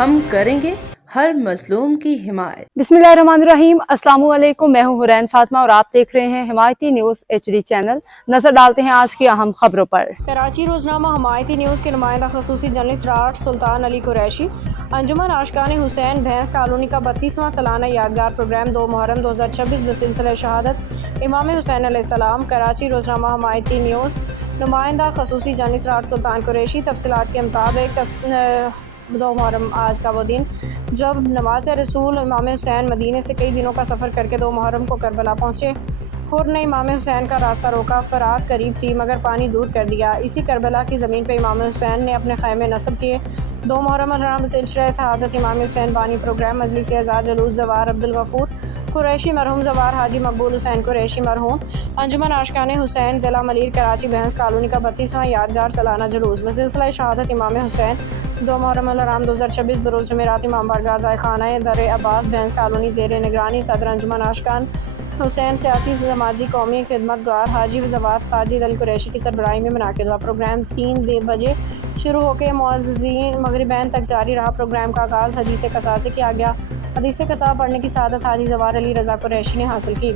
ہم کریں گے ہر مظلوم کی حمایت۔ بسمillahirrahmanirrahim، السلام علیکم، میں ہوں حورین فاطمہ اور آپ دیکھ رہے ہیں حمایتی نیوز HD چینل۔ نظر ڈالتے ہیں آج کی اہم خبروں پر۔ کراچی روزنامہ حمایتی نیوز کے نمائندہ خصوصی جرنلسٹ راٹ سلطان علی قریشی۔ انجمن عاشقان حسین بھینس کالونی کا 32واں سالانہ یادگار پروگرام 2 محرم 2026 بسلسلہ شہادت امام حسین علیہ السلام۔ کراچی روزنامہ حمایتی نیوز نمائندہ خصوصی جرنلسٹ راٹ سلطان قریشی۔ تفصیلات کے مطابق 2 محرم آج کا وہ دن جب نماز رسول امام حسین مدینے سے کئی دنوں کا سفر کر کے 2 محرم کو کربلا پہنچے۔ حر نے امام حسین کا راستہ روکا، فرات قریب تھی مگر پانی دور کر دیا۔ اسی کربلا کی زمین پہ امام حسین نے اپنے خیمے نصب کیے۔ 2 محرم الحرام سلسلہ شہادت امام حسین بانی پروگرام مجلس اعزاز جلوس زوار عبدالغفور قریشی مرحوم، زوار حاجی مقبول حسین قریشی مرحوم، انجمن عاشقان حسین ضلع ملیر کراچی بھینس کالونی کا 32واں یادگار سالانہ جلوس بسلسلہ شہادت امام حسین 2 محرم الحرام 2026 بروز جمعرات امام بارگاہ ذائقہ خانہ در عباس بھینس کالونی زیر نگرانی صدر انجمن عاشقان حسین سیاسی سماجی قومی خدمت گار حاجی زوار ساجد علی قریشی کی سربراہی میں منعقد ہوا۔ پروگرام 3 بجے شروع ہو کے معززین مغربین تک جاری رہا۔ پروگرام کا آغاز حدیث قصا سے کیا گیا۔ حدیث قصا پڑھنے کی سعادت حاجی زوار علی رضا قریشی نے حاصل کی۔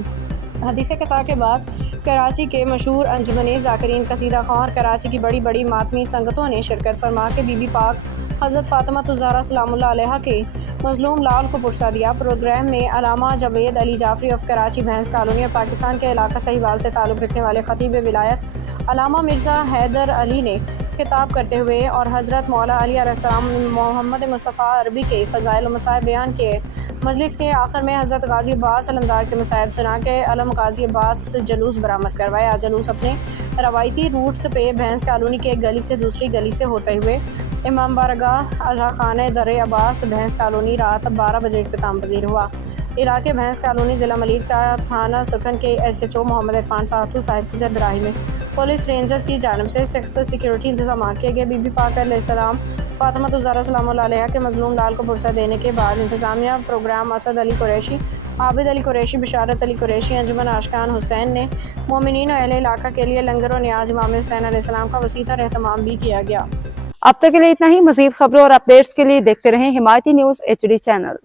حدیث قصا کے بعد کراچی کے مشہور انجمن ذاکرین قصیدہ خواں اور کراچی کی بڑی بڑی ماتمی سنگتوں نے شرکت فرما کے بی بی پاک حضرت فاطمہ الزہرا سلام اللہ علیہا کے مظلوم لال کو پرسہ دیا۔ پروگرام میں علامہ جاوید علی جعفری آف کراچی بھینس کالونی اور پاکستان کے علاقہ صہیوال سے تعلق رکھنے والے خطیب ولایت علامہ مرزا حیدر علی نے خطاب کرتے ہوئے اور حضرت مولا علی علیہ السلام محمد مصطفیٰ عربی کے فضائل و مصائب بیان کیے۔ مجلس کے آخر میں حضرت غازی عباس علمدار کے مصائب سنا کے علم غازی عباس جلوس برآمد کروایا۔ جلوس اپنے روایتی روٹس پہ بھینس کالونی کے ایک گلی سے دوسری گلی سے ہوتے ہوئے امام بارگاہ ذائقہ خانہ در عباس بھینس کالونی رات 12 بجے اختتام پذیر ہوا۔ علاقے بھینس کالونی ضلع ملیر کا تھانہ سکھن کے SHO محمد عرفان ساتھو صاحب کی سربراہی میں پولیس رینجرز کی جانب سے سخت سیکیورٹی انتظامات کیے گئے۔ بی بی پاک علیہ السلام فاطمہ الزہرا سلام اللہ علیہا کے مظلوم لال کو پرسہ دینے کے بعد انتظامیہ پروگرام اسد علی قریشی، عابد علی قریشی، بشارت علی قریشی، انجمن عاشقان حسین نے مومنین و اہل علاقہ کے لیے لنگر و نیاز امام حسین علیہ السلام کا وسیع تر اہتمام بھی کیا گیا۔ اب تک کے لیے اتنا ہی۔ مزید خبروں اور اپڈیٹس کے لیے دیکھتے رہیں حمایتی نیوز HD چینل۔